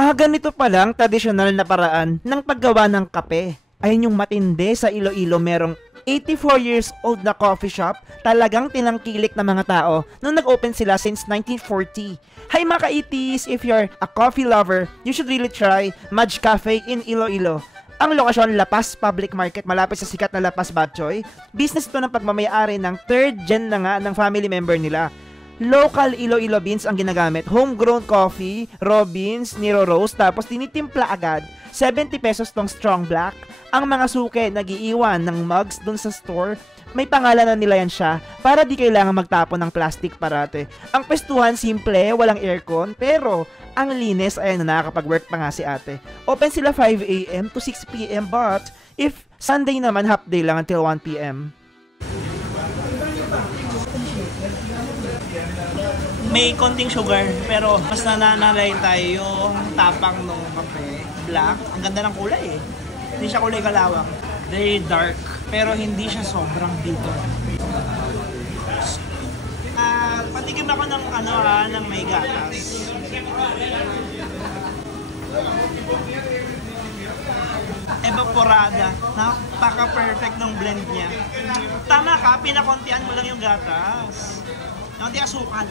Ganito palang tradisyonal na paraan ng paggawa ng kape. Ayun yung matindi sa Iloilo, merong 84 years old na coffee shop, talagang tinangkilik ng mga tao nung nag-open sila since 1940. Hi mga ka-itis! If you're a coffee lover, you should really try Madge Cafe in Iloilo. Ang lokasyon, La Paz Public Market, malapit sa sikat na La Paz Batchoy. Business to ng pagmamayari ng third gen na nga ng family member nila. Local Iloilo beans ang ginagamit. Homegrown coffee, raw beans, niro-roast, tapos tinitimpla agad. 70 pesos tong strong black. Ang mga suke nagiiwan ng mugs dun sa store. May pangalan na nila yan siya para di kailangan magtapon ng plastic parate. Ang pwestuhan simple, walang aircon, pero ang linis, ayan na nakakapag-work pa nga si ate. Open sila 5 a.m. to 6 p.m. but if Sunday naman, half day lang until 1 p.m. May konting sugar, pero mas nananalay tayo yung tapang ng kape. Black. Ang ganda ng kulay eh. Hindi siya kulay kalawang. Very dark, pero hindi siya sobrang bitter. Patikim ako ng ng may gatas. Evaporada. Napaka-perfect ng blend niya. Tama ka, pinakontian mo lang yung gatas. Yung asukal.